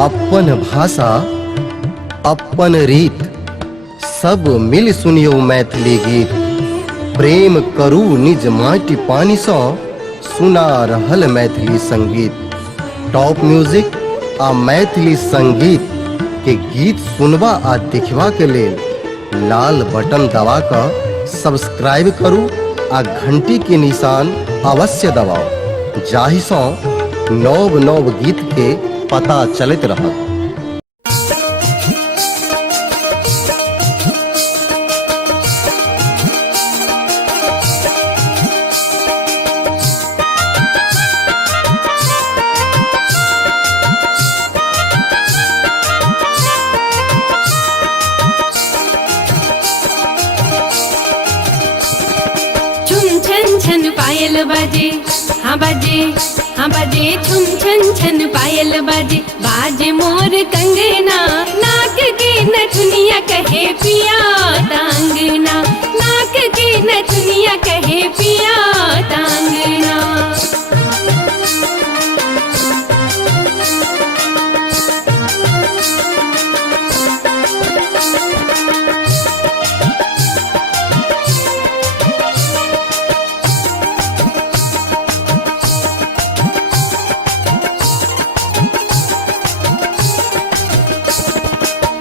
अपन भाषा अपन रीत, सब मिल सुनियो मैथिली गीत। प्रेम करू निज माटि पानी सँ, सुना रहल मैथिली संगीत। टॉप म्यूजिक आ मैथिली संगीत के गीत सुनबा आ देखबा के लेल लाल बटन दबा कऽ सब्सक्राइब करू आ घंटी के निशान अवश्य दबाओ, जाहि सँ नव नव गीत के पता चलत रहत। छन पायल बाजे, हाँ बाजे, हाँ बाजे, छुम छन छन पायल बाजे, बाजे मोर कंगना। नाक के नथुनिया कहे पिया टांगना, नाक के नथुनिया कहे पिया टांगना।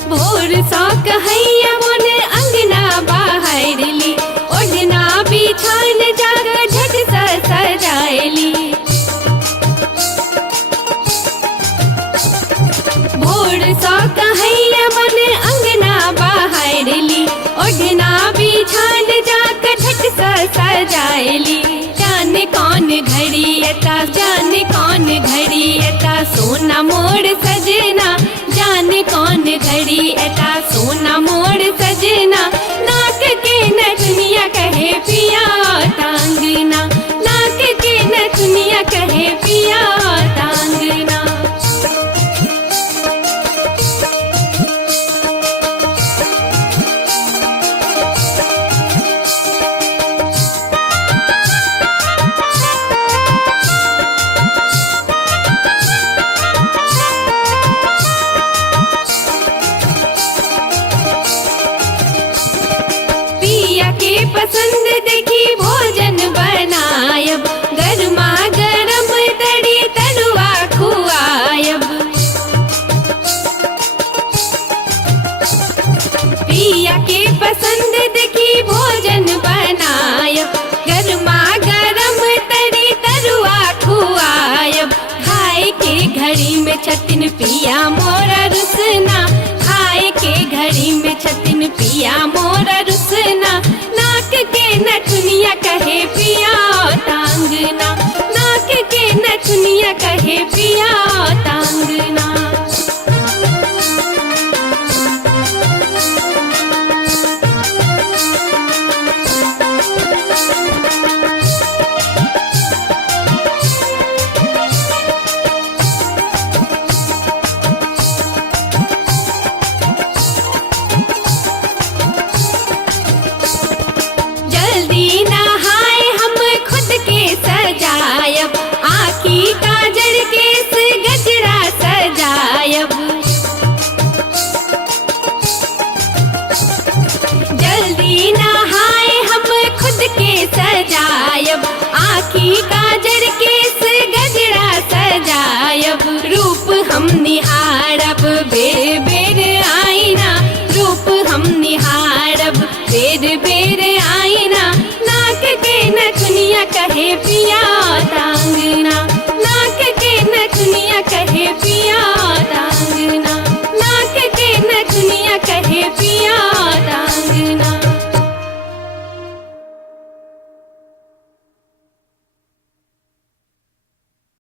भोर सा कहैया मोने अंगना बाहर ली, ओढ़ना बिछान जाग झट सा सजाएली। भोर सा कहैया मोने अंगना बाहर ली, ओढ़ना बिछान जाग झट सा सजाएली। जाने कौन घड़ी एता, जाने कौन घड़ी एता, सोना मोर सजना। जाने कौन घड़ी एता, सोना मोर सजना। नाक के नथुनिया कहे पिया टांगना, नाक के नथुनिया कहे पिया टांगना। के पसंद देखी भोजन बनायब, गरमा गरम तड़ी तरुआ खुआयब। पिया के पसंद देखी भोजन बनायब, गरमा गरम तड़ी तरुआ खुआयब। खाए के घड़ी में छतिन पिया मोरा रुसना, खाए के घड़ी में छतिन पिया मोरा रुसना। नाक के नथुनिया कहे पिया टांगना, नाक के नथुनिया कहे पिया टांगना। जल्दी नहाए हम खुद के सजायब, आँखी काजल केस गजरा सजायब। जल्दी नहाए हम खुद के सजायब, आँखी काजल केस गजरा सजायब। रूप हम निहारब बेर बेर आईना, रूप हम निहारब बेर बेर आईना। नाक के नथुनिया कहे पिया टांगना,